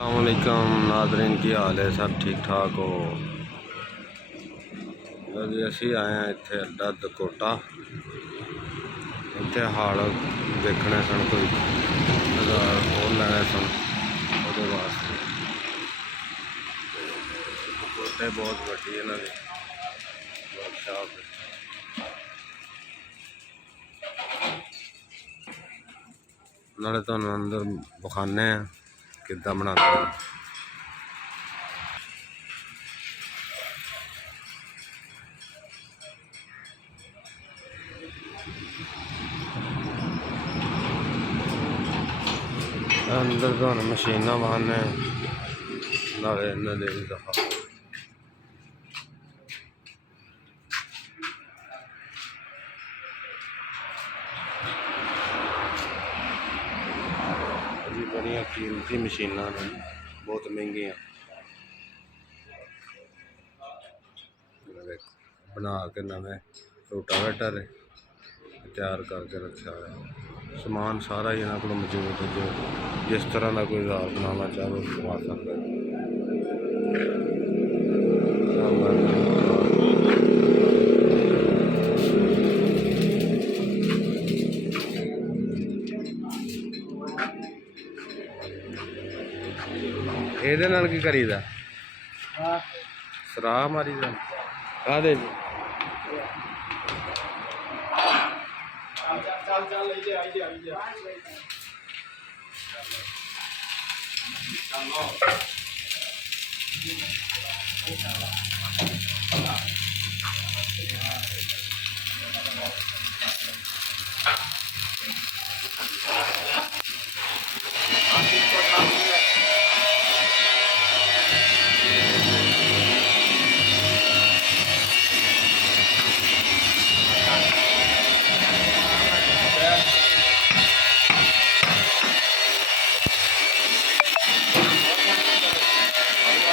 अस्सलामुअलैकुम नाज़रीन, की हाल है? सब ठीक ठाक हो? जी असी आए हैं इत्थे अड्डा दकोटा। इत्थे हाल देखने सन, कोई और लैने सन वो वास्ते। दकोटे बहुत वड्डी इन्हां दी वर्कशॉप है। नाले तुहानूं अंदर विखाने किद्दां बनाते हैं। अंदर तो मशीना बहाने नाले इन्हां दे भी दिखा। बड़िया कीमती मशीना ने, बहुत महंगिया। बना के नवे रोटावेटर तैयार करके रखा है। समान सारा ही इन्होंने को मौजूद है, जो जिस तरह का कोई औजार बनाना चाहे बना सकता है। ਇਹਦੇ ਨਾਲ ਕੀ ਕਰੀਦਾ? ਸਰਾਹ ਮਾਰੀਦਾ ਕਾਹਦੇ ਚ? ਚੱਲ ਚੱਲ ਲੈ ਜੇ ਆਈ ਜਾ ਚਲੋ।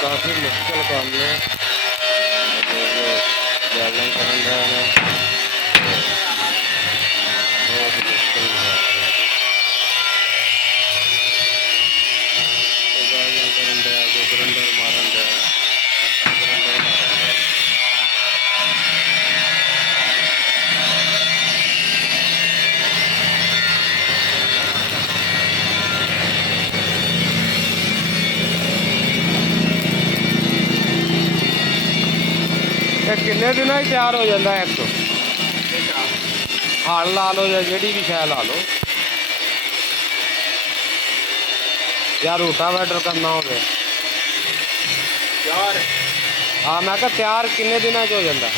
काफ़ी मुश्किल काम है वेल्डिंग करन बहुत मुश्किल है। वेल्डिंग करन को ग्राइंडर मारन किन्ने दिन तैयार हो जाता है? एक हल ला लो या जी भी शै ला लो या रोटावेटर करना हो। हाँ मैं क्या तैयार किन्ने दिन हो जाता?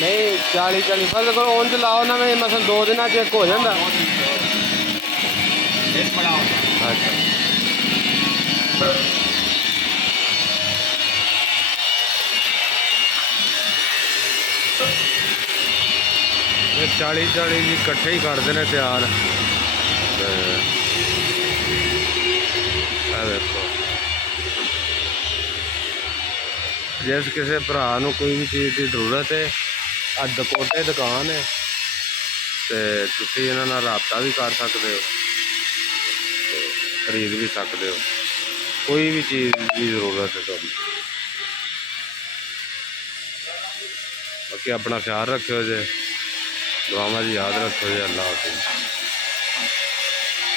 नहीं 40 फल करो उंज लाओ ना, मैं मसल 2 दिन एक हो जाता। अच्छा 40 जी कट्ठे ही करते हैं तैयार। देखो जिस किसी भरा कोई भी चीज़ की जरूरत है, दकोटे दुकान है, तो तुसीं इन्हां नाल राबता भी कर सकते हो, खरीद भी सकते हो। कोई भी चीज़ की जरूरत है तो बाकी अपना ख्याल रखियो जे, दुआवां जी याद रखियो जी। अल्लाह हाफिज़।